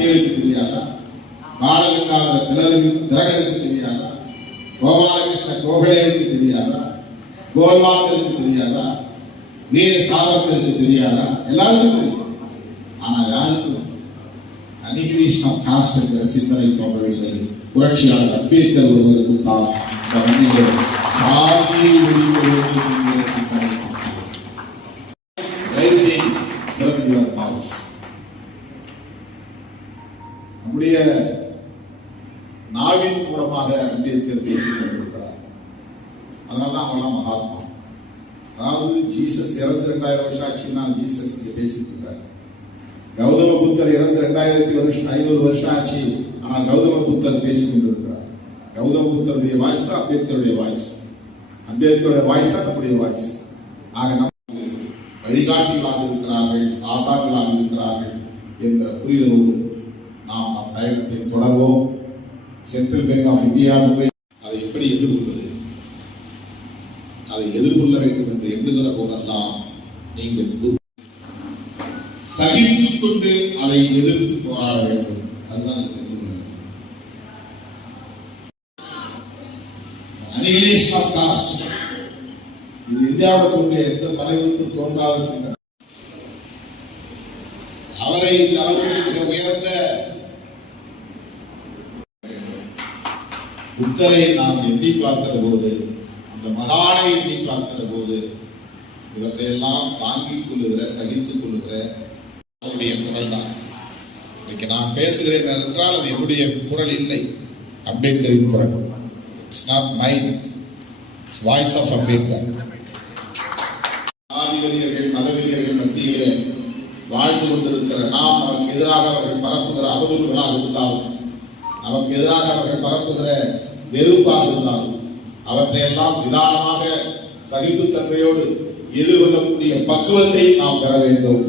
பட்டேலுக்கு தெரியாதா? பாலகங்காதர திலகருக்கு தெரியாதா? கோபாலகிருஷ்ண கோகலேவுக்கு தெரியாதா? கோல்வாக்கருக்கு தெரியாதா? வீர சாவர்கருக்கு தெரியாதா? எல்லாருக்கும் தெரியும். ஆனால் யாருக்கும் அனிகிலேஷன் ஆஃப் காஸ்ட் என்கிற சிந்தனை தோன்றவில்லை. புரட்சியாளர் அம்பேத்கர் ஒருவருக்கு தான் இந்த மண்ணிலே சாதியை ஒழிக்க வேண்டும் என்கிற சிந்தனை. நம்முடைய நாவின் மூலமாக அம்பேத்கர் பேசிக் கொண்டிருக்கிறார். அதனால்தான் அவங்களாம் மகாத்மா. அதாவது ஜீசஸ் இறந்து 2000 வருஷம் ஆச்சுன்னா ஜீசஸ் இங்க பேசிட்டு இருக்காரு. கௌதம புத்தர் இறந்து 2500 வருஷம் ஆச்சு, ஆனால் கௌதம புத்தர் பேசிக் கொண்டிருக்கிறார். கௌதம புத்தருடைய வாய்ஸ் தான் அம்பேத்கருடைய வாய்ஸ், அம்பேத்கருடைய வாய்ஸ் தான் நம்முடைய வாய்ஸ். ஆக நமக்கு வழிகாட்டிகளாக இருக்கிறார்கள், ஆசான்களாக இருக்கிறார்கள் என்ற புரிதலோடு நாம் நம் பயணத்தை தொடர்வோம். சென்ட்ரல் பேங்க் ஆஃப் இந்தியா அதை எப்படி எதிர்கொள்வது, அதை எதிர்கொள்ள வேண்டும் என்று எண்ணுகிற போதெல்லாம் நீங்கள் சகித்துக் கொண்டு அதை எதிர்த்து போராட வேண்டும். அதுதான் அனிகிலேஷன் ஆஃப் காஸ்ட். இது இந்தியாவில் தோன்றிய எந்த தலைவருக்கும் தோன்றாத சிந்தனை. அவரை இந்த அளவுக்கு மிக உயர்ந்த புத்தரை நாம் எண்ணி பார்க்கிற போது, அந்த மகானை எண்ணி பார்க்கிற போது, இவற்றையெல்லாம் தாங்கிக் கொள்ளுகிற சகித்துக் கொள்ளுகிற அவருடைய குரல் தான். இன்னைக்கு நான் பேசுகிறேன் என்றால் அது என்னுடைய குரல் இல்லை, அம்பேத்கரின் குரல். It's not mine, it's voice of Ambedkar. ஆதிவெறியர்கள் மதவெறியர்கள் மத்தியிலே வாழ்ந்து கொண்டிருக்கிற நாம் நமக்கு எதிராக அவர்கள் பரப்புகிற அவதூறுகளாக இருந்தாலும், நமக்கு எதிராக அவர்கள் பரப்புகிற வெறுப்பாக இருந்தாலும், அவற்றையெல்லாம் நிதானமாக சகிப்புத்தன்மையோடு எதிர்கொள்ளக்கூடிய பக்குவத்தை நாம் பெற வேண்டும்.